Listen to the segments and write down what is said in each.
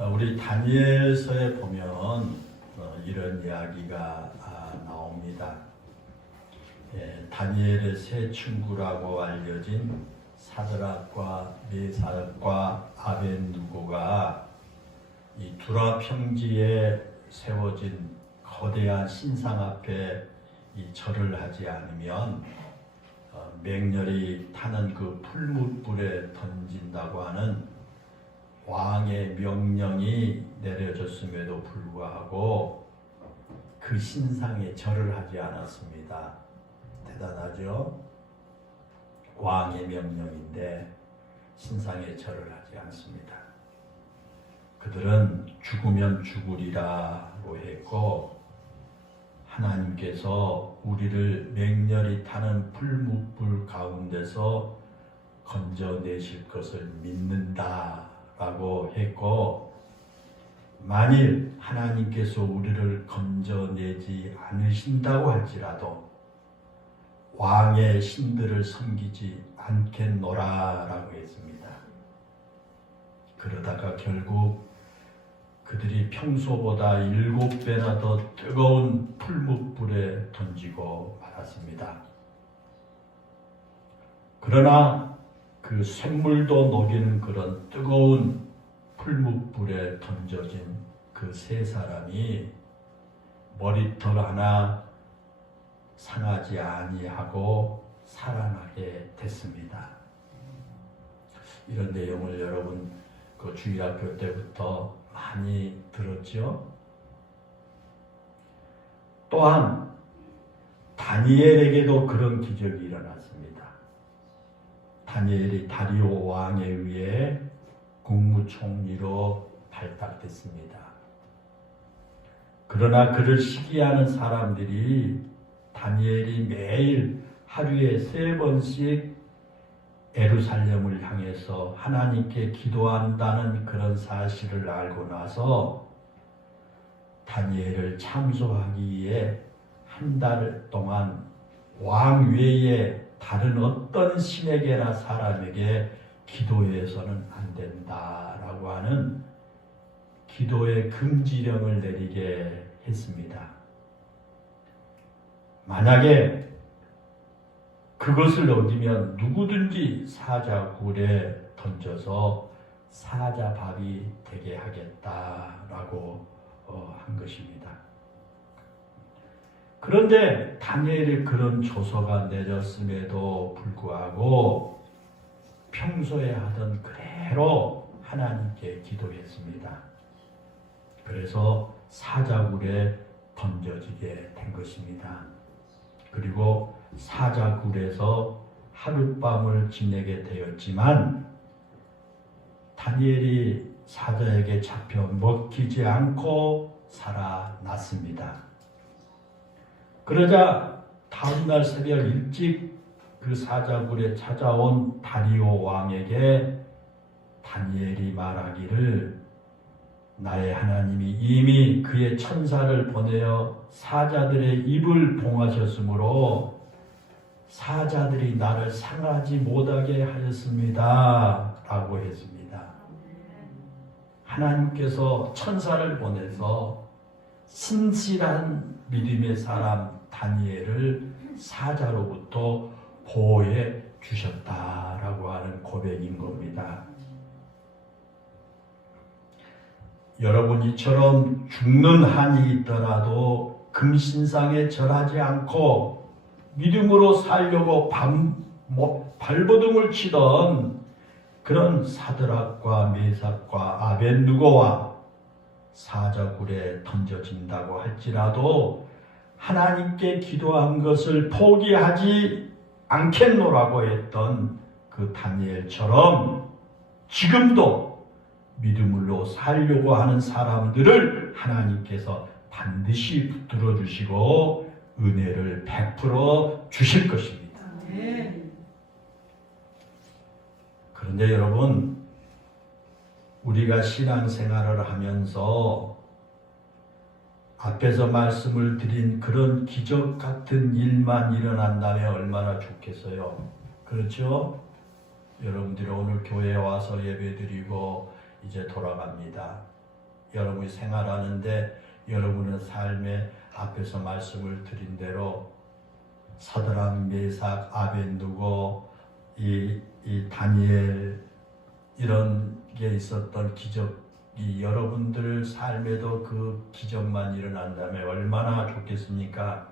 우리 다니엘서에 보면 이런 이야기가 나옵니다. 다니엘의 세 친구라고 알려진 사드락과 메삭과 아벤누고가 이 두라 평지에 세워진 거대한 신상 앞에 이 절을 하지 않으면 맹렬히 타는 그 풀무불에 던진다고 하는 왕의 명령이 내려졌음에도 불구하고 그 신상에 절을 하지 않았습니다. 대단하죠? 왕의 명령인데 신상에 절을 하지 않습니다. 그들은 죽으면 죽으리라고 했고 하나님께서 우리를 맹렬히 타는 풀무불 가운데서 건져내실 것을 믿는다라고 했고, 만일 하나님께서 우리를 건져내지 않으신다고 할지라도 왕의 신들을 섬기지 않겠노라라고 했습니다. 그러다가 결국 그들이 평소보다 7배나 더 뜨거운 풀무불에 던지고 말았습니다. 그러나 그 샘물도 녹이는 그런 뜨거운 풀무불에 던져진 그 세 사람이 머리털 하나 상하지 아니하고 살아나게 됐습니다. 이런 내용을 여러분 그 주일학교 때부터 많이 들었죠? 또한 다니엘에게도 그런 기적이 일어났습니다. 다니엘이 다리오 왕에 의해 국무총리로 발탁됐습니다. 그러나 그를 시기하는 사람들이 다니엘이 매일 하루에 3번씩 예루살렘을 향해서 하나님께 기도한다는 그런 사실을 알고 나서 다니엘을 참소하기 위해 한 달 동안 왕 외에 다른 어떤 신에게나 사람에게 기도해서는 안 된다라고 하는 기도의 금지령을 내리게 했습니다. 만약에 그것을 어기면 누구든지 사자굴에 던져서 사자밥이 되게 하겠다라고 한 것입니다. 그런데 다니엘의 그런 조서가 내렸음에도 불구하고 평소에 하던 그대로 하나님께 기도했습니다. 그래서 사자굴에 던져지게 된 것입니다. 그리고 사자굴에서 하룻밤을 지내게 되었지만 다니엘이 사자에게 잡혀 먹히지 않고 살아났습니다. 그러자 다음날 새벽 일찍 그 사자굴에 찾아온 다리오 왕에게 다니엘이 말하기를 나의 하나님이 이미 그의 천사를 보내어 사자들의 입을 봉하셨으므로 사자들이 나를 상하지 못하게 하였습니다 라고 했습니다. 하나님께서 천사를 보내서 신실한 믿음의 사람 다니엘을 사자로부터 보호해 주셨다라고 하는 고백인 겁니다. 여러분 이처럼 죽는 한이 있더라도 금신상에 절하지 않고 믿음으로 살려고 발버둥을 치던 그런 사드락과 메삭과 아벤누고와 사자굴에 던져진다고 할지라도 하나님께 기도한 것을 포기하지 않겠노라고 했던 그 다니엘처럼 지금도 믿음으로 살려고 하는 사람들을 하나님께서 반드시 붙들어 주시고 은혜를 베풀어 주실 것입니다. 그런데 여러분, 우리가 신앙생활을 하면서 앞에서 말씀을 드린 그런 기적 같은 일만 일어난다면 얼마나 좋겠어요. 그렇죠? 여러분들이 오늘 교회에 와서 예배드리고 이제 돌아갑니다. 여러분이 생활하는데 여러분의 삶에 앞에서 말씀을 드린 대로 사드락, 메삭, 아벤누고 이 다니엘 이런 게 있었던 기적이 여러분들 삶에도 그 기적만 일어난다면 얼마나 좋겠습니까?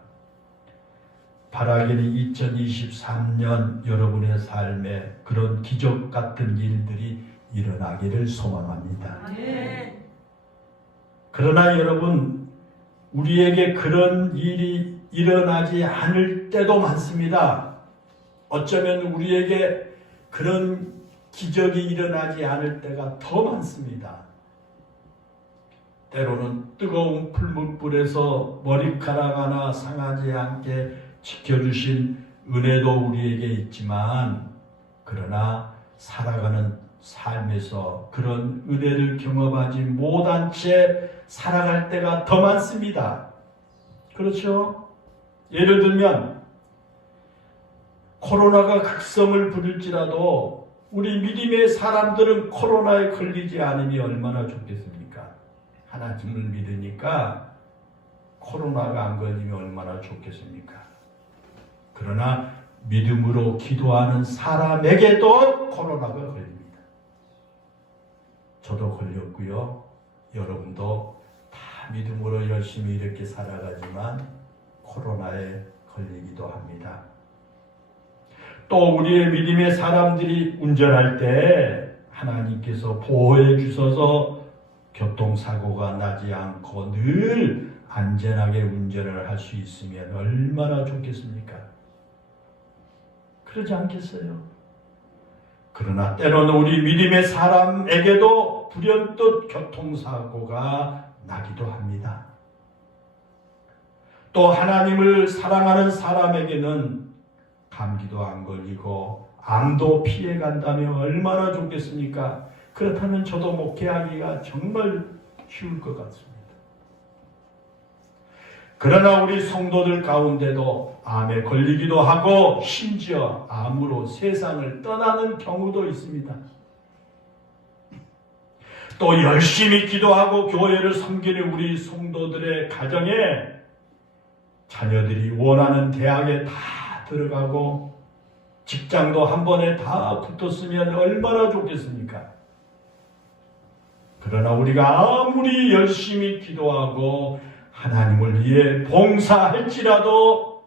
바라기는 2023년 여러분의 삶에 그런 기적 같은 일들이 일어나기를 소망합니다. 그러나 여러분, 우리에게 그런 일이 일어나지 않을 때도 많습니다. 어쩌면 우리에게 그런 기적이 일어나지 않을 때가 더 많습니다. 때로는 뜨거운 풀무불에서 머리카락 하나 상하지 않게 지켜주신 은혜도 우리에게 있지만, 그러나 살아가는 삶에서 그런 은혜를 경험하지 못한 채 살아갈 때가 더 많습니다. 그렇죠? 예를 들면 코로나가 극성을 부릴지라도 우리 믿음의 사람들은 코로나에 걸리지 않으니 얼마나 좋겠습니까? 하나님을 믿으니까 코로나가 안 걸리면 얼마나 좋겠습니까? 그러나 믿음으로 기도하는 사람에게도 코로나가 걸립니다. 저도 걸렸고요. 여러분도 다 믿음으로 열심히 이렇게 살아가지만 코로나에 걸리기도 합니다. 또 우리의 믿음의 사람들이 운전할 때 하나님께서 보호해 주셔서 교통사고가 나지 않고 늘 안전하게 운전을 할 수 있으면 얼마나 좋겠습니까? 그러지 않겠어요? 그러나 때로는 우리 믿음의 사람에게도 불현듯 교통사고가 나기도 합니다. 또 하나님을 사랑하는 사람에게는 감기도 안 걸리고 암도 피해간다면 얼마나 좋겠습니까? 그렇다면 저도 목회하기가 정말 쉬울 것 같습니다. 그러나 우리 성도들 가운데도 암에 걸리기도 하고 심지어 암으로 세상을 떠나는 경우도 있습니다. 또 열심히 기도하고 교회를 섬기는 우리 성도들의 가정에 자녀들이 원하는 대학에 다 들어가고 직장도 한 번에 다 붙었으면 얼마나 좋겠습니까? 그러나 우리가 아무리 열심히 기도하고 하나님을 위해 봉사할지라도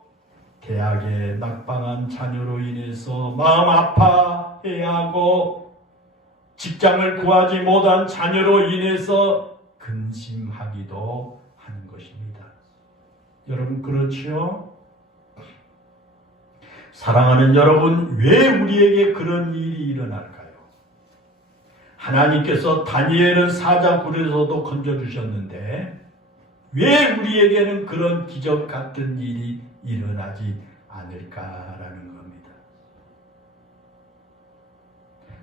대학에 낙방한 자녀로 인해서 마음 아파해야 하고 직장을 구하지 못한 자녀로 인해서 근심하기도 하는 것입니다. 여러분 그렇죠? 사랑하는 여러분, 왜 우리에게 그런 일이 일어날까요? 하나님께서 다니엘은 사자굴에서도 건져주셨는데 왜 우리에게는 그런 기적 같은 일이 일어나지 않을까라는 겁니다.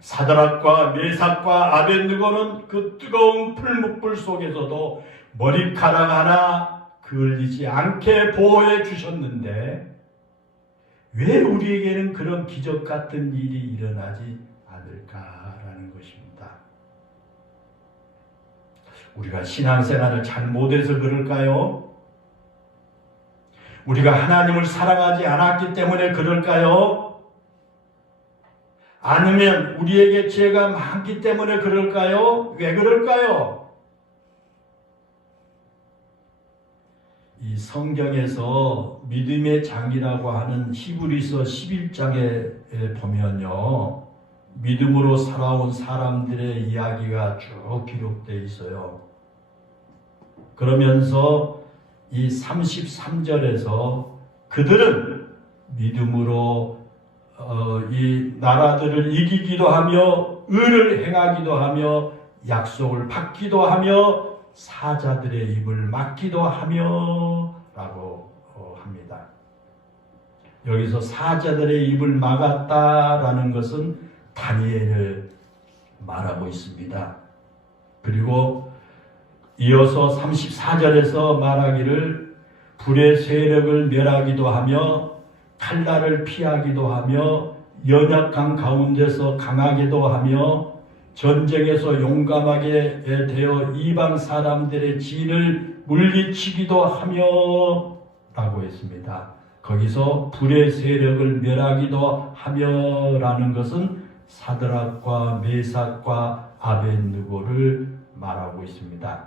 사드락과 메삭과 아벤느고는 그 뜨거운 풀무불 속에서도 머리카락 하나 그을리지 않게 보호해 주셨는데 왜 우리에게는 그런 기적 같은 일이 일어나지 않을까라는 것입니다. 우리가 신앙생활을 잘 못해서 그럴까요? 우리가 하나님을 사랑하지 않았기 때문에 그럴까요? 아니면 우리에게 죄가 많기 때문에 그럴까요? 왜 그럴까요? 이 성경에서 믿음의 장이라고 하는 히브리서 11장에 보면요, 믿음으로 살아온 사람들의 이야기가 쭉 기록되어 있어요. 그러면서 이 33절에서 그들은 믿음으로 이 나라들을 이기기도 하며 의를 행하기도 하며 약속을 받기도 하며 사자들의 입을 막기도 하며 라고 합니다. 여기서 사자들의 입을 막았다라는 것은 다니엘을 말하고 있습니다. 그리고 이어서 34절에서 말하기를 불의 세력을 멸하기도 하며 칼날을 피하기도 하며 연약한 가운데서 강하기도 하며 전쟁에서 용감하게 되어 이방 사람들의 진을 물리치기도 하며 라고 했습니다. 거기서 불의 세력을 멸하기도 하며 라는 것은 사드락과 메삭과 아벳느고를 말하고 있습니다.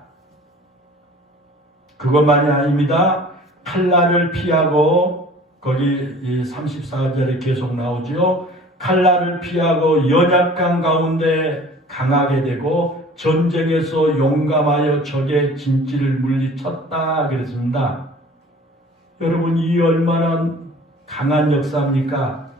그것만이 아닙니다. 칼날을 피하고 거기 34절에 계속 나오죠. 칼날을 피하고 연약한 가운데 강하게 되고 전쟁에서 용감하여 적의 진지를 물리쳤다 그랬습니다. 여러분, 이 얼마나 강한 역사입니까?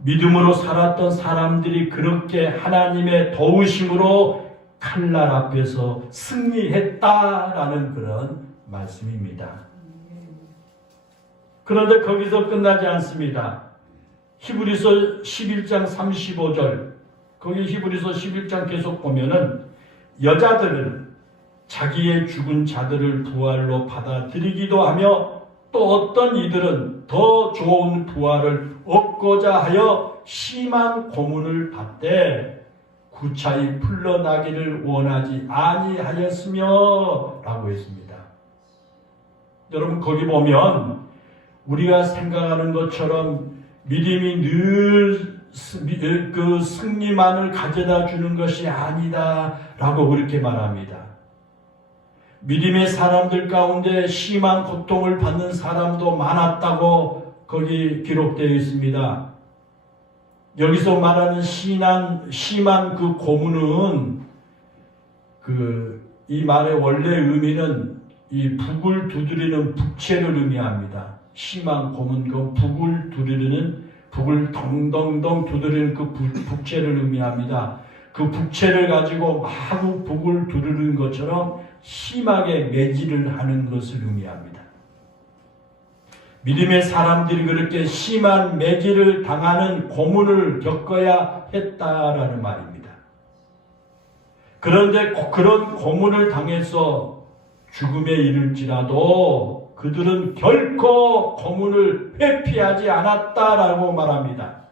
믿음으로 살았던 사람들이 그렇게 하나님의 도우심으로 칼날 앞에서 승리했다라는 그런 말씀입니다. 그런데 거기서 끝나지 않습니다. 히브리서 11장 35절, 거기 히브리서 11장 계속 보면은 여자들은 자기의 죽은 자들을 부활로 받아들이기도 하며 또 어떤 이들은 더 좋은 부활을 얻고자 하여 심한 고문을 받되 구차히 풀려나기를 원하지 아니하였으며 라고 했습니다. 여러분, 거기 보면 우리가 생각하는 것처럼 믿음이 늘 그 승리만을 가져다 주는 것이 아니다 라고 그렇게 말합니다. 믿음의 사람들 가운데 심한 고통을 받는 사람도 많았다고 거기 기록되어 있습니다. 여기서 말하는 심한 그 고문은 이 말의 원래 의미는 이 북을 두드리는 북채를 의미합니다. 심한 고문, 그 북을 덩덩덩 두드리는 그 북채를 의미합니다. 그 북채를 가지고 마구 북을 두드리는 것처럼 심하게 매질을 하는 것을 의미합니다. 믿음의 사람들이 그렇게 심한 매질을 당하는 고문을 겪어야 했다라는 말입니다. 그런데 그런 고문을 당해서 죽음에 이를지라도 그들은 결코 고문을 회피하지 않았다라고 말합니다.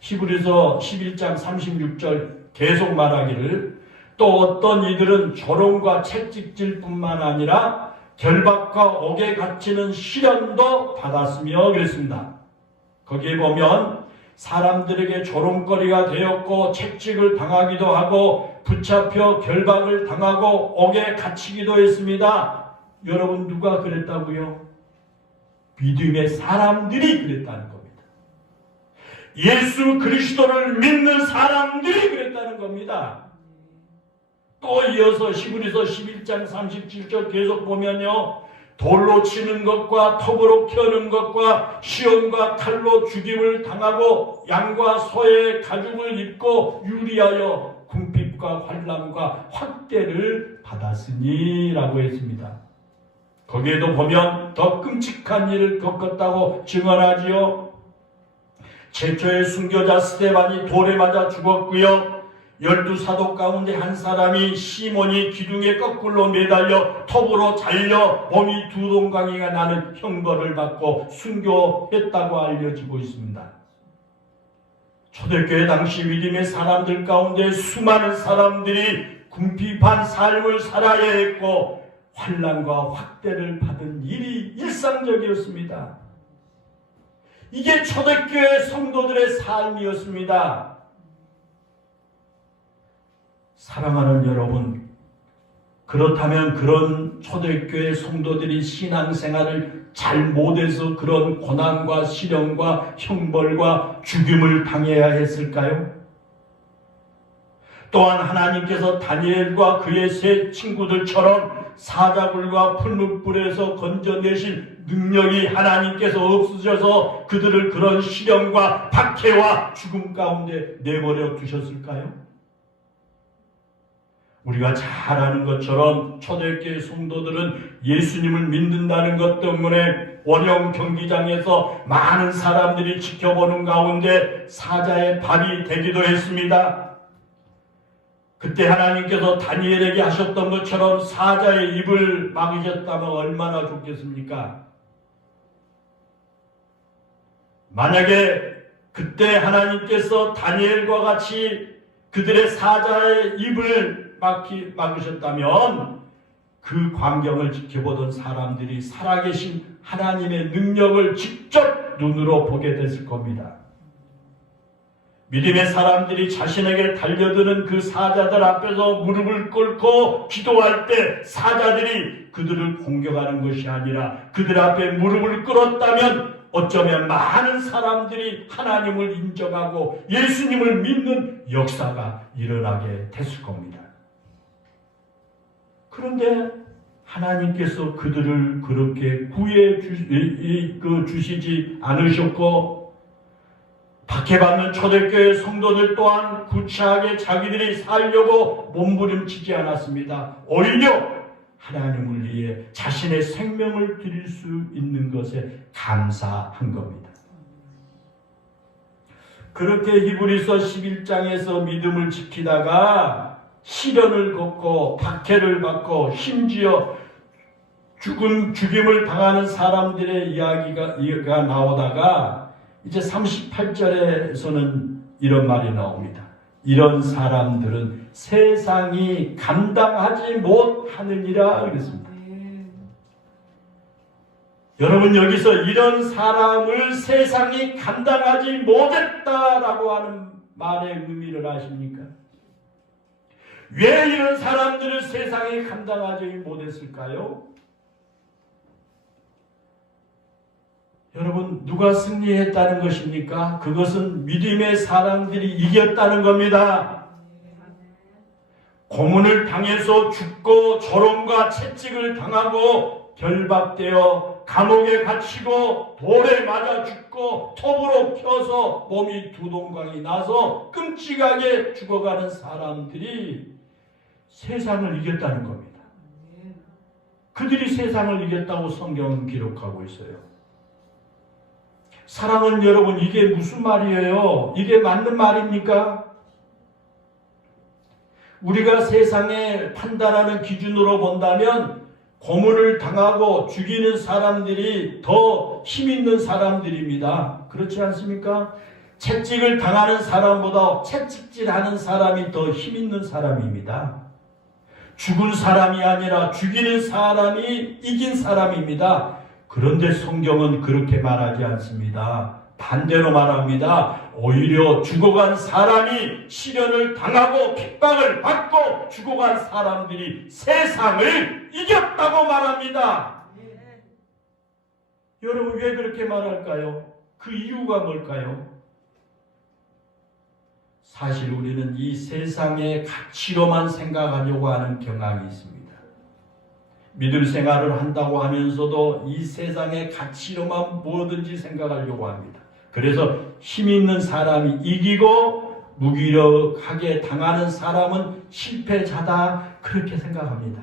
히브리서 11장 36절 계속 말하기를 또 어떤 이들은 조롱과 채찍질 뿐만 아니라 결박과 옥에 갇히는 시련도 받았으며 그랬습니다. 거기에 보면 사람들에게 조롱거리가 되었고 채찍을 당하기도 하고 붙잡혀 결박을 당하고 옥에 갇히기도 했습니다. 여러분, 누가 그랬다고요? 믿음의 사람들이 그랬다는 겁니다. 예수 그리스도를 믿는 사람들이 그랬다는 겁니다. 또 이어서 히브리서 11장 37절 계속 보면요, 돌로 치는 것과 톱으로 켜는 것과 시험과 칼로 죽임을 당하고 양과 소의 가죽을 입고 유리하여 궁핍과 환난과 확대를 받았으니 라고 했습니다. 거기에도 보면 더 끔찍한 일을 겪었다고 증언하지요. 최초의 순교자 스데반이 돌에 맞아 죽었고요. 12사도 가운데 한 사람이 시몬이 기둥에 거꾸로 매달려 톱으로 잘려 몸이 두 동강이가 나는 형벌을 받고 순교했다고 알려지고 있습니다. 초대교회 당시 믿음의 사람들 가운데 수많은 사람들이 궁핍한 삶을 살아야 했고 환난과 확대를 받은 일이 일상적이었습니다. 이게 초대교회 성도들의 삶이었습니다. 사랑하는 여러분, 그렇다면 그런 초대교회 성도들이 신앙생활을 잘 못해서 그런 고난과 시련과 형벌과 죽임을 당해야 했을까요? 또한 하나님께서 다니엘과 그의 세 친구들처럼 사자굴과 풀무불에서 건져내신 능력이 하나님께서 없으셔서 그들을 그런 시련과 박해와 죽음 가운데 내버려 두셨을까요? 우리가 잘 아는 것처럼 초대교회 성도들은 예수님을 믿는다는 것 때문에 어려운 경기장에서 많은 사람들이 지켜보는 가운데 사자의 발이 되기도 했습니다. 그때 하나님께서 다니엘에게 하셨던 것처럼 사자의 입을 막으셨다면 얼마나 좋겠습니까? 만약에 그때 하나님께서 다니엘과 같이 그들의 사자의 입을 막으셨다면 그 광경을 지켜보던 사람들이 살아계신 하나님의 능력을 직접 눈으로 보게 됐을 겁니다. 믿음의 사람들이 자신에게 달려드는 그 사자들 앞에서 무릎을 꿇고 기도할 때 사자들이 그들을 공격하는 것이 아니라 그들 앞에 무릎을 꿇었다면 어쩌면 많은 사람들이 하나님을 인정하고 예수님을 믿는 역사가 일어나게 됐을 겁니다. 그런데 하나님께서 그들을 그렇게 구해 주시지 않으셨고 박해받는 초대교회 성도들 또한 구차하게 자기들이 살려고 몸부림치지 않았습니다. 오히려 하나님을 위해 자신의 생명을 드릴 수 있는 것에 감사한 겁니다. 그렇게 히브리서 11장에서 믿음을 지키다가 시련을 겪고 박해를 받고 심지어 죽임을 당하는 사람들의 이야기가 나오다가 이제 38절에서는 이런 말이 나옵니다. 이런 사람들은 세상이 감당하지 못하느니라 그랬습니다. 여러분 여기서 이런 사람을 세상이 감당하지 못했다라고 하는 말의 의미를 아십니까? 왜 이런 사람들을 세상이 감당하지 못했을까요? 여러분 누가 승리했다는 것입니까? 그것은 믿음의 사람들이 이겼다는 겁니다. 고문을 당해서 죽고 조롱과 채찍을 당하고 결박되어 감옥에 갇히고 돌에 맞아 죽고 톱으로 펴서 몸이 두 동강이 나서 끔찍하게 죽어가는 사람들이 세상을 이겼다는 겁니다. 그들이 세상을 이겼다고 성경은 기록하고 있어요. 사랑하는 여러분, 이게 무슨 말이에요? 이게 맞는 말입니까? 우리가 세상에 판단하는 기준으로 본다면 고문을 당하고 죽이는 사람들이 더 힘있는 사람들입니다. 그렇지 않습니까? 채찍을 당하는 사람보다 채찍질하는 사람이 더 힘있는 사람입니다. 죽은 사람이 아니라 죽이는 사람이 이긴 사람입니다. 그런데 성경은 그렇게 말하지 않습니다. 반대로 말합니다. 오히려 죽어간 사람이 시련을 당하고 핍박을 받고 죽어간 사람들이 세상을 이겼다고 말합니다. 여러분 왜 그렇게 말할까요? 그 이유가 뭘까요? 사실 우리는 이 세상의 가치로만 생각하려고 하는 경향이 있습니다. 믿음 생활을 한다고 하면서도 이 세상의 가치로만 뭐든지 생각하려고 합니다. 그래서 힘 있는 사람이 이기고 무기력하게 당하는 사람은 실패자다 그렇게 생각합니다.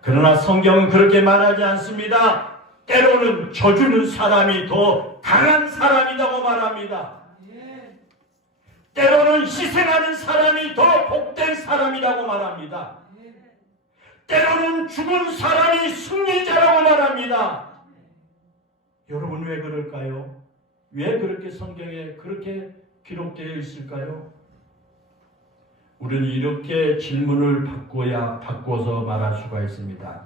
그러나 성경은 그렇게 말하지 않습니다. 때로는 져주는 사람이 더 강한 사람이라고 말합니다. 때로는 희생하는 사람이 더 복된 사람이라고 말합니다. 때로는 죽은 사람이 승리자라고 말합니다. 여러분 왜 그럴까요? 왜 그렇게 성경에 그렇게 기록되어 있을까요? 우리는 이렇게 질문을 바꿔서 말할 수가 있습니다.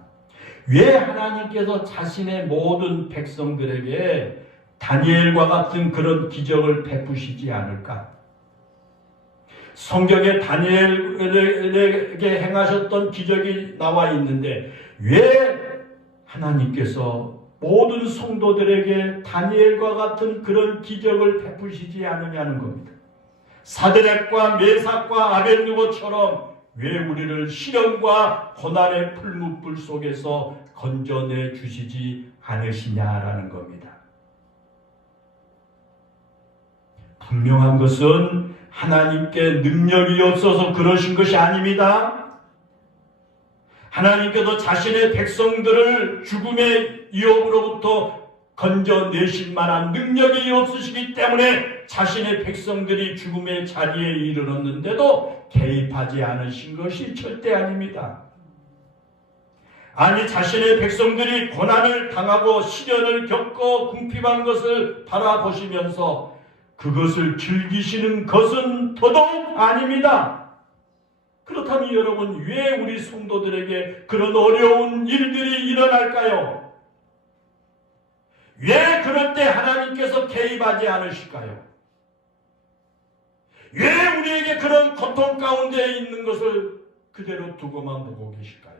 왜 하나님께서 자신의 모든 백성들에게 다니엘과 같은 그런 기적을 베푸시지 않을까? 성경에 다니엘에게 행하셨던 기적이 나와 있는데 왜 하나님께서 모든 성도들에게 다니엘과 같은 그런 기적을 베푸시지 않느냐는 겁니다. 사드락과 메삭과 아벳느고처럼 왜 우리를 시련과 고난의 풀무불 속에서 건져내 주시지 않으시냐라는 겁니다. 분명한 것은 하나님께 능력이 없어서 그러신 것이 아닙니다. 하나님께서 자신의 백성들을 죽음의 위협으로부터 건져내실 만한 능력이 없으시기 때문에 자신의 백성들이 죽음의 자리에 이르렀는데도 개입하지 않으신 것이 절대 아닙니다. 아니 자신의 백성들이 고난을 당하고 시련을 겪고 궁핍한 것을 바라보시면서 그것을 즐기시는 것은 더더욱 아닙니다. 그렇다면 여러분, 왜 우리 성도들에게 그런 어려운 일들이 일어날까요? 왜 그럴 때 하나님께서 개입하지 않으실까요? 왜 우리에게 그런 고통 가운데 있는 것을 그대로 두고만 보고 계실까요?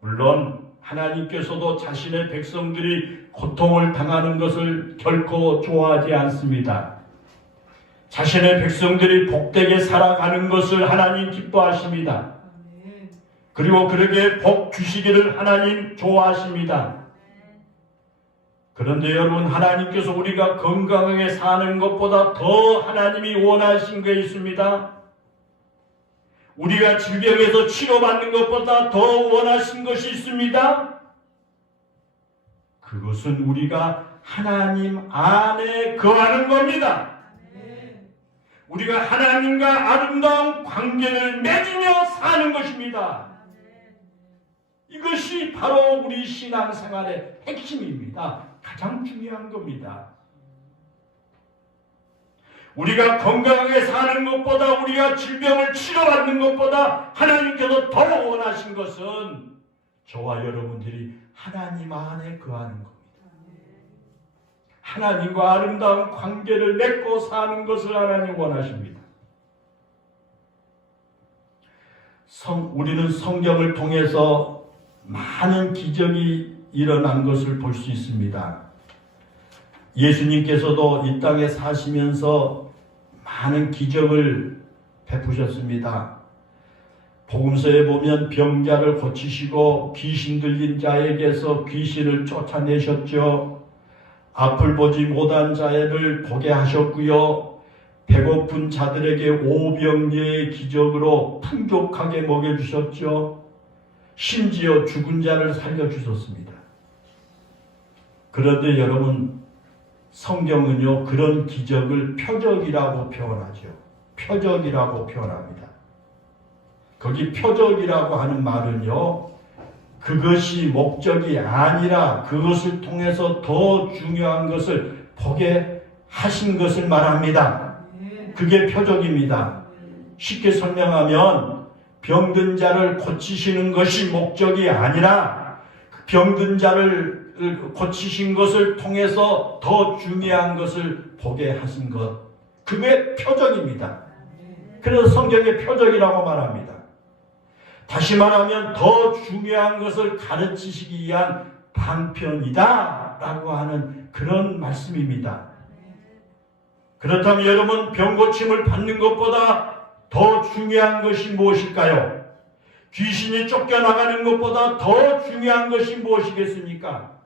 물론 하나님께서도 자신의 백성들이 고통을 당하는 것을 결코 좋아하지 않습니다. 자신의 백성들이 복되게 살아가는 것을 하나님 기뻐하십니다. 그리고 그렇게 복 주시기를 하나님 좋아하십니다. 그런데 여러분, 하나님께서 우리가 건강하게 사는 것보다 더 하나님이 원하신 게 있습니다. 우리가 질병에서 치료받는 것보다 더 원하신 것이 있습니다. 그것은 우리가 하나님 안에 거하는 겁니다. 우리가 하나님과 아름다운 관계를 맺으며 사는 것입니다. 이것이 바로 우리 신앙생활의 핵심입니다. 가장 중요한 겁니다. 우리가 건강하게 사는 것보다, 우리가 질병을 치료받는 것보다 하나님께서 더 원하신 것은 저와 여러분들이 하나님 안에 거하는 겁니다. 하나님과 아름다운 관계를 맺고 사는 것을 하나님 원하십니다. 우리는 성경을 통해서 많은 기적이 일어난 것을 볼 수 있습니다. 예수님께서도 이 땅에 사시면서 많은 기적을 베푸셨습니다. 복음서에 보면 병자를 고치시고 귀신 들린 자에게서 귀신을 쫓아내셨죠. 앞을 보지 못한 자를 보게 하셨고요. 배고픈 자들에게 오병이어의 기적으로 풍족하게 먹여주셨죠. 심지어 죽은 자를 살려주셨습니다. 그런데 여러분, 성경은요, 그런 기적을 표적이라고 표현하죠. 표적이라고 표현합니다. 거기 표적이라고 하는 말은요, 그것이 목적이 아니라 그것을 통해서 더 중요한 것을 보게 하신 것을 말합니다. 그게 표적입니다. 쉽게 설명하면 병든 자를 고치시는 것이 목적이 아니라 병든 자를 고치신 것을 통해서 더 중요한 것을 보게 하신 것, 그게 표적입니다. 그래서 성경의 표적이라고 말합니다. 다시 말하면 더 중요한 것을 가르치시기 위한 방편이다 라고 하는 그런 말씀입니다. 그렇다면 여러분, 병고침을 받는 것보다 더 중요한 것이 무엇일까요? 귀신이 쫓겨나가는 것보다 더 중요한 것이 무엇이겠습니까?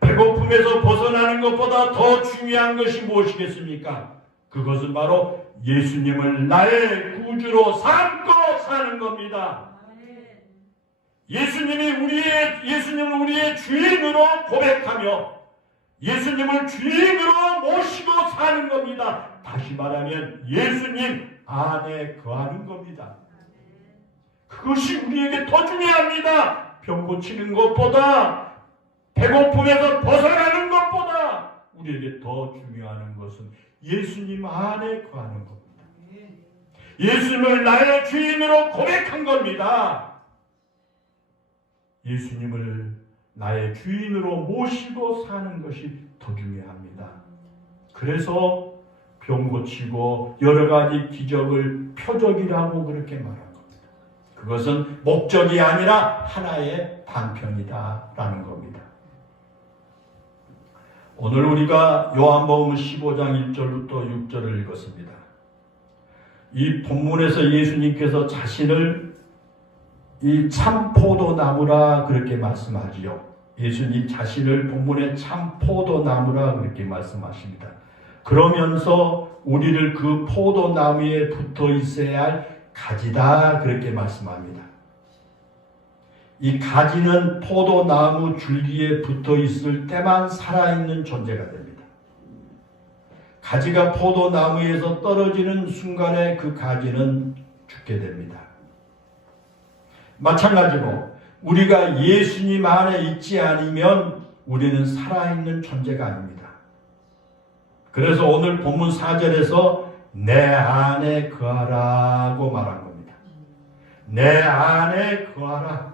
배고픔에서 벗어나는 것보다 더 중요한 것이 무엇이겠습니까? 그것은 바로 예수님을 나의 구주로 삼고 사는 겁니다. 예수님을 우리의 주인으로 고백하며 예수님을 주인으로 모시고 사는 겁니다. 다시 말하면 예수님 안에 거하는 겁니다. 그것이 우리에게 더 중요합니다. 병 고치는 것보다, 배고픔에서 벗어나는 것보다 우리에게 더 중요한 것은 예수님 안에 거하는 겁니다. 예수님을 나의 주인으로 고백한 겁니다. 예수님을 나의 주인으로 모시고 사는 것이 더 중요합니다. 그래서 병 고치고 여러 가지 기적을 표적이라고 그렇게 말한 겁니다. 그것은 목적이 아니라 하나의 방편이다라는 겁니다. 오늘 우리가 요한복음 15장 1절부터 6절을 읽었습니다. 이 본문에서 예수님께서 자신을 이 참포도나무라 그렇게 말씀하지요. 예수님 자신을 본문에 참포도나무라 그렇게 말씀하십니다. 그러면서 우리를 그 포도나무에 붙어 있어야 할 가지다 그렇게 말씀합니다. 이 가지는 포도나무 줄기에 붙어 있을 때만 살아있는 존재가 됩니다. 가지가 포도나무에서 떨어지는 순간에 그 가지는 죽게 됩니다. 마찬가지로 우리가 예수님 안에 있지 않으면 우리는 살아있는 존재가 아닙니다. 그래서 오늘 본문 4절에서 내 안에 거하라고 말한 겁니다. 내 안에 거하라.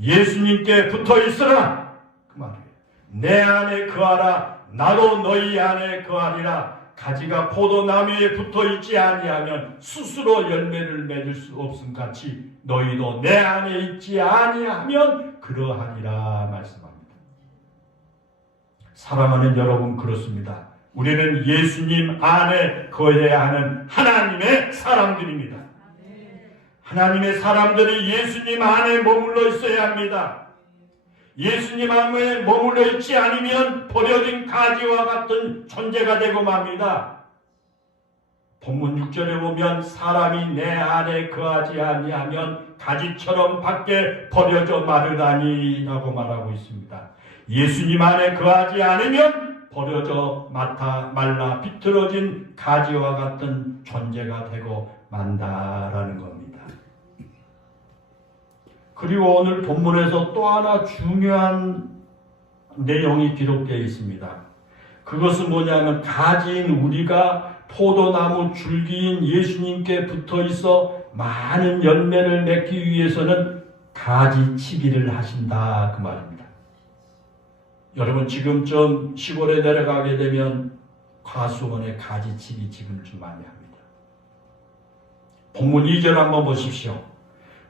예수님께 붙어 있으라. 그 말이에요. 내 안에 거하라. 나도 너희 안에 거하리라. 가지가 포도나무에 붙어 있지 아니하면 스스로 열매를 맺을 수 없음 같이 너희도 내 안에 있지 아니하면 그러하리라 말씀합니다. 사랑하는 여러분, 그렇습니다. 우리는 예수님 안에 거해야 하는 하나님의 사람들입니다. 하나님의 사람들이 예수님 안에 머물러 있어야 합니다. 예수님 안에 머물러 있지 않으면 버려진 가지와 같은 존재가 되고 맙니다. 본문 6절에 보면 사람이 내 안에 거하지 아니하면 가지처럼 밖에 버려져 마르다니 라고 말하고 있습니다. 예수님 안에 거하지 않으면 버려져 말라 비틀어진 가지와 같은 존재가 되고 만다라는 겁니다. 그리고 오늘 본문에서 또 하나 중요한 내용이 기록되어 있습니다. 그것은 뭐냐면 가지인 우리가 포도나무 줄기인 예수님께 붙어 있어 많은 열매를 맺기 위해서는 가지치기를 하신다 그 말입니다. 여러분, 지금 좀 시골에 내려가게 되면 과수원에 가지치기 지금 좀 많이 합니다. 본문 2절 한번 보십시오.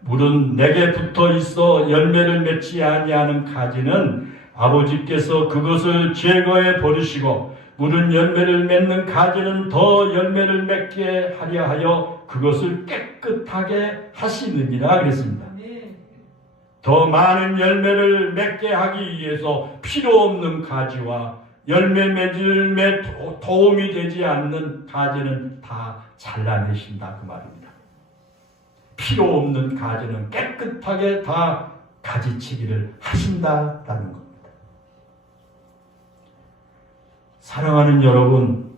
물은 내게 붙어 있어 열매를 맺지 아니하는 가지는 아버지께서 그것을 제거해 버리시고 물은 열매를 맺는 가지는 더 열매를 맺게 하려 하여 그것을 깨끗하게 하시느니라 그랬습니다. 더 많은 열매를 맺게 하기 위해서 필요 없는 가지와 열매 맺음에 도움이 되지 않는 가지는 다 잘라내신다 그 말입니다. 필요 없는 가지는 깨끗하게 다 가지치기를 하신다라는 겁니다. 사랑하는 여러분,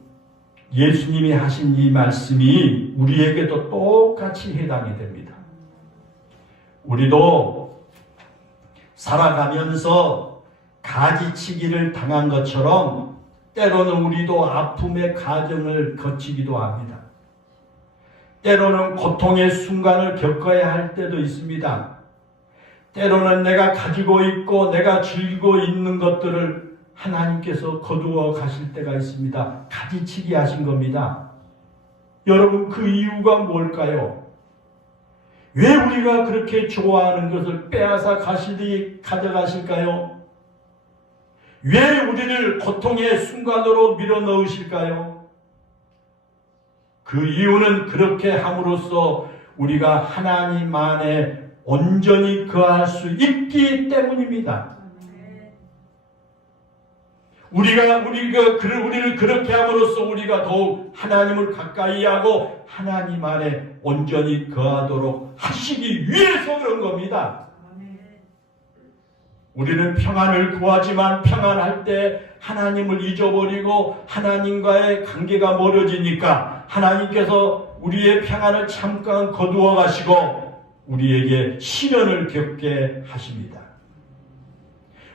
예수님이 하신 이 말씀이 우리에게도 똑같이 해당이 됩니다. 우리도 살아가면서 가지치기를 당한 것처럼 때로는 우리도 아픔의 과정을 거치기도 합니다. 때로는 고통의 순간을 겪어야 할 때도 있습니다. 때로는 내가 가지고 있고 내가 즐기고 있는 것들을 하나님께서 거두어 가실 때가 있습니다. 가지치기 하신 겁니다. 여러분, 그 이유가 뭘까요? 왜 우리가 그렇게 좋아하는 것을 빼앗아 가져가실까요? 왜 우리를 고통의 순간으로 밀어넣으실까요? 그 이유는 그렇게 함으로써 우리가 하나님 안에 온전히 거할 수 있기 때문입니다. 우리를 그렇게 함으로써 우리가 더욱 하나님을 가까이 하고 하나님 안에 온전히 거하도록 하시기 위해서 그런 겁니다. 우리는 평안을 구하지만 평안할 때 하나님을 잊어버리고 하나님과의 관계가 멀어지니까 하나님께서 우리의 평안을 잠깐 거두어 가시고 우리에게 시련을 겪게 하십니다.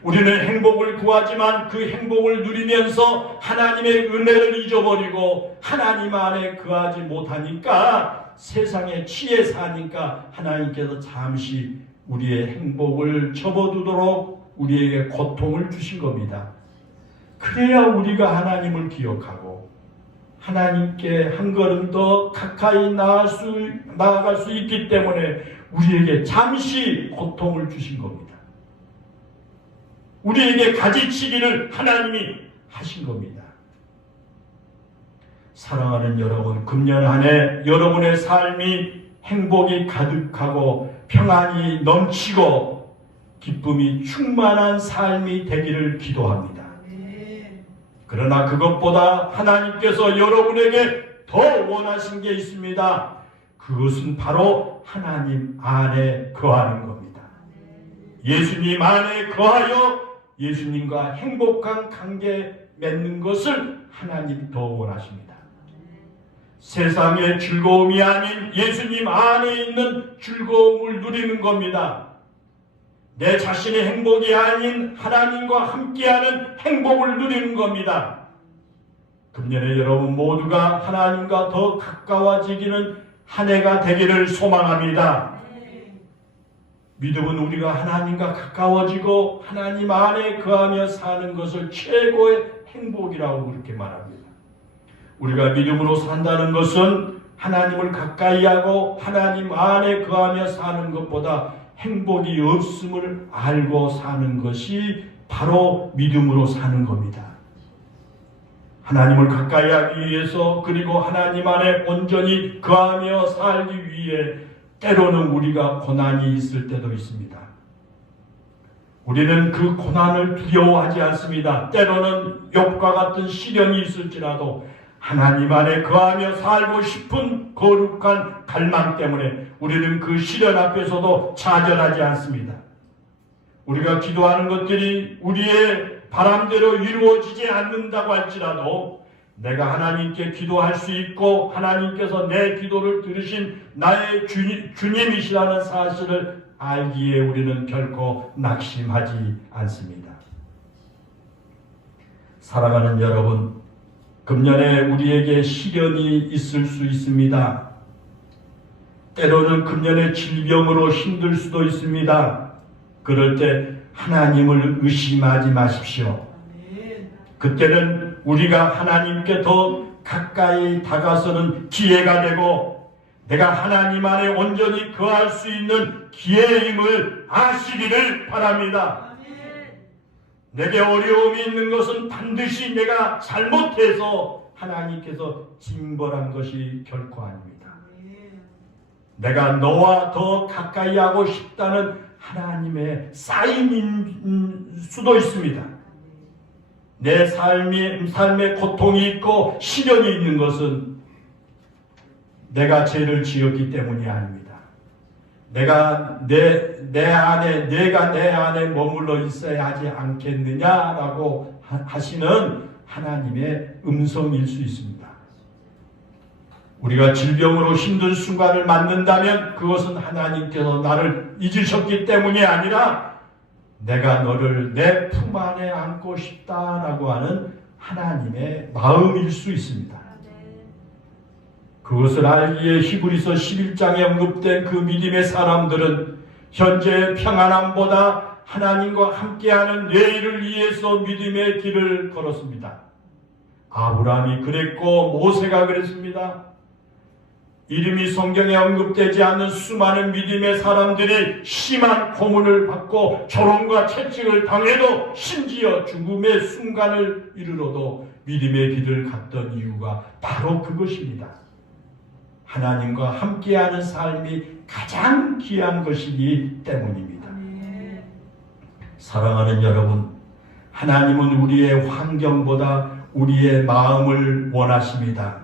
우리는 행복을 구하지만 그 행복을 누리면서 하나님의 은혜를 잊어버리고 하나님 안에 거하지 못하니까 세상에 취해 사니까 하나님께서 잠시 우리의 행복을 접어두도록 우리에게 고통을 주신 겁니다. 그래야 우리가 하나님을 기억하고 하나님께 한 걸음 더 가까이 나아갈 수 있기 때문에 우리에게 잠시 고통을 주신 겁니다. 우리에게 가지치기를 하나님이 하신 겁니다. 사랑하는 여러분, 금년 한 해 여러분의 삶이 행복이 가득하고 평안이 넘치고 기쁨이 충만한 삶이 되기를 기도합니다. 그러나 그것보다 하나님께서 여러분에게 더 원하신 게 있습니다. 그것은 바로 하나님 안에 거하는 겁니다. 예수님 안에 거하여 예수님과 행복한 관계 맺는 것을 하나님이 더 원하십니다. 세상의 즐거움이 아닌 예수님 안에 있는 즐거움을 누리는 겁니다. 내 자신의 행복이 아닌 하나님과 함께하는 행복을 누리는 겁니다. 금년에 여러분 모두가 하나님과 더 가까워지기는 한 해가 되기를 소망합니다. 믿음은 우리가 하나님과 가까워지고 하나님 안에 거하며 사는 것을 최고의 행복이라고 그렇게 말합니다. 우리가 믿음으로 산다는 것은 하나님을 가까이 하고 하나님 안에 거하며 사는 것보다 행복이 없음을 알고 사는 것이 바로 믿음으로 사는 겁니다. 하나님을 가까이 하기 위해서 그리고 하나님 안에 온전히 거하며 살기 위해 때로는 우리가 고난이 있을 때도 있습니다. 우리는 그 고난을 두려워하지 않습니다. 때로는 욥과 같은 시련이 있을지라도 하나님 안에 거하며 살고 싶은 거룩한 갈망 때문에 우리는 그 시련 앞에서도 좌절하지 않습니다. 우리가 기도하는 것들이 우리의 바람대로 이루어지지 않는다고 할지라도 내가 하나님께 기도할 수 있고 하나님께서 내 기도를 들으신 나의 주님이시라는 사실을 알기에 우리는 결코 낙심하지 않습니다. 사랑하는 여러분, 금년에 우리에게 시련이 있을 수 있습니다. 때로는 금년에 질병으로 힘들 수도 있습니다. 그럴 때 하나님을 의심하지 마십시오. 그때는 우리가 하나님께 더 가까이 다가서는 기회가 되고 내가 하나님 안에 온전히 거할 수 있는 기회임을 아시기를 바랍니다. 내게 어려움이 있는 것은 반드시 내가 잘못해서 하나님께서 징벌한 것이 결코 아닙니다. 내가 너와 더 가까이 하고 싶다는 하나님의 사인인 수도 있습니다. 내 삶에 고통이 있고 시련이 있는 것은 내가 죄를 지었기 때문이 아닙니다. 내가 내 안에 머물러 있어야 하지 않겠느냐라고 하시는 하나님의 음성일 수 있습니다. 우리가 질병으로 힘든 순간을 맞는다면 그것은 하나님께서 나를 잊으셨기 때문이 아니라 내가 너를 내 품 안에 안고 싶다라고 하는 하나님의 마음일 수 있습니다. 그것을 알기에 히브리서 11장에 언급된 그 믿음의 사람들은 현재의 평안함보다 하나님과 함께하는 내일을 위해서 믿음의 길을 걸었습니다. 아브라함이 그랬고 모세가 그랬습니다. 이름이 성경에 언급되지 않는 수많은 믿음의 사람들이 심한 고문을 받고 조롱과 채찍을 당해도 심지어 죽음의 순간을 이르러도 믿음의 길을 갔던 이유가 바로 그것입니다. 하나님과 함께하는 삶이 가장 귀한 것이기 때문입니다. 사랑하는 여러분, 하나님은 우리의 환경보다 우리의 마음을 원하십니다.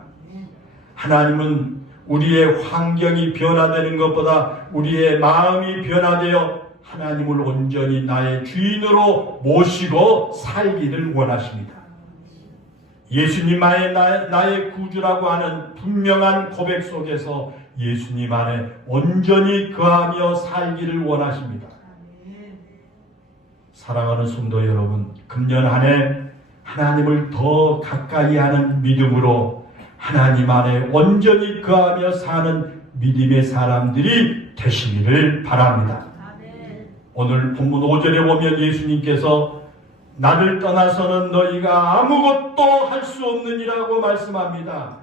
하나님은 우리의 환경이 변화되는 것보다 우리의 마음이 변화되어 하나님을 온전히 나의 주인으로 모시고 살기를 원하십니다. 예수님 안에 나의 구주라고 하는 분명한 고백 속에서 예수님 안에 온전히 거하며 살기를 원하십니다. 사랑하는 성도 여러분, 금년 한 해 하나님을 더 가까이 하는 믿음으로 하나님 안에 온전히 거하며 사는 믿음의 사람들이 되시기를 바랍니다. 오늘 본문 5절에 보면 예수님께서 나를 떠나서는 너희가 아무것도 할 수 없느니라고 말씀합니다.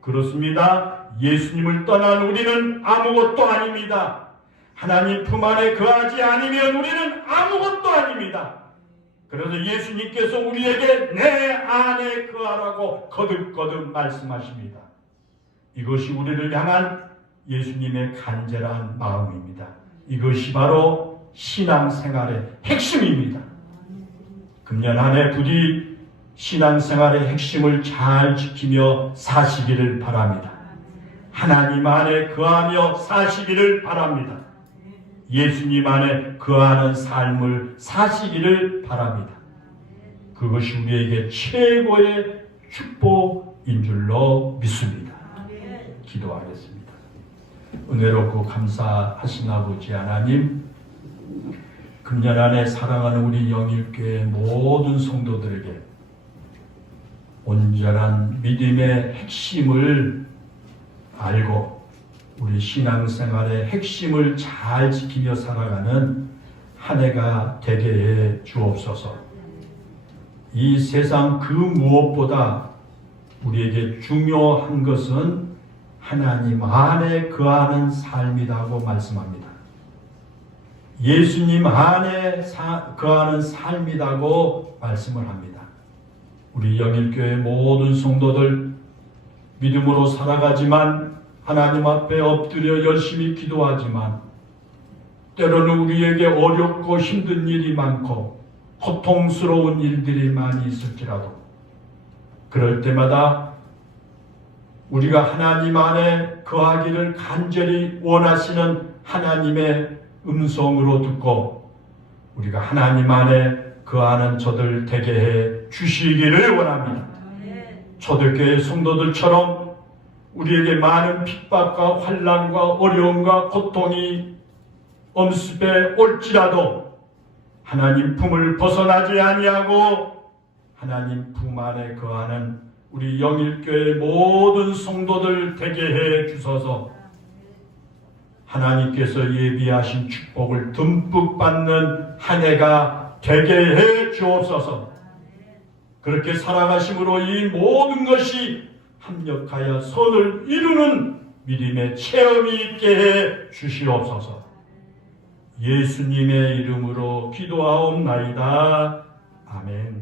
그렇습니다. 예수님을 떠난 우리는 아무것도 아닙니다. 하나님 품 안에 거하지 않으면 우리는 아무것도 아닙니다. 그래서 예수님께서 우리에게 내 안에 거하라고 거듭거듭 말씀하십니다. 이것이 우리를 향한 예수님의 간절한 마음입니다. 이것이 바로 신앙생활의 핵심입니다. 금년 한 해 부디 신앙생활의 핵심을 잘 지키며 사시기를 바랍니다. 하나님 안에 거하며 사시기를 바랍니다. 예수님 안에 거하는 삶을 사시기를 바랍니다. 그것이 우리에게 최고의 축복인 줄로 믿습니다. 기도하겠습니다. 은혜롭고 감사하신 아버지 하나님, 금년 안에 사랑하는 우리 영일교회 모든 성도들에게 온전한 믿음의 핵심을 알고 우리 신앙생활의 핵심을 잘 지키며 살아가는 한 해가 되게 해 주옵소서. 이 세상 그 무엇보다 우리에게 중요한 것은 하나님 안에 거하는 삶이라고 말씀합니다. 예수님 안에 거하는 삶이라고 말씀을 합니다. 우리 영일교회 모든 성도들 믿음으로 살아가지만 하나님 앞에 엎드려 열심히 기도하지만 때로는 우리에게 어렵고 힘든 일이 많고 고통스러운 일들이 많이 있을지라도 그럴 때마다 우리가 하나님 안에 거하기를 간절히 원하시는 하나님의 음성으로 듣고 우리가 하나님 안에 거하는 저들 되게 해 주시기를 원합니다. 초대교회 성도들처럼 우리에게 많은 핍박과 환난과 어려움과 고통이 엄습해 올지라도 하나님 품을 벗어나지 아니하고 하나님 품 안에 거하는 우리 영일교회 모든 성도들 되게 해 주소서. 하나님께서 예비하신 축복을 듬뿍 받는 한 해가 되게 해 주옵소서. 그렇게 살아가심으로 이 모든 것이 합력하여 선을 이루는 믿음의 체험이 있게 해 주시옵소서. 예수님의 이름으로 기도하옵나이다. 아멘.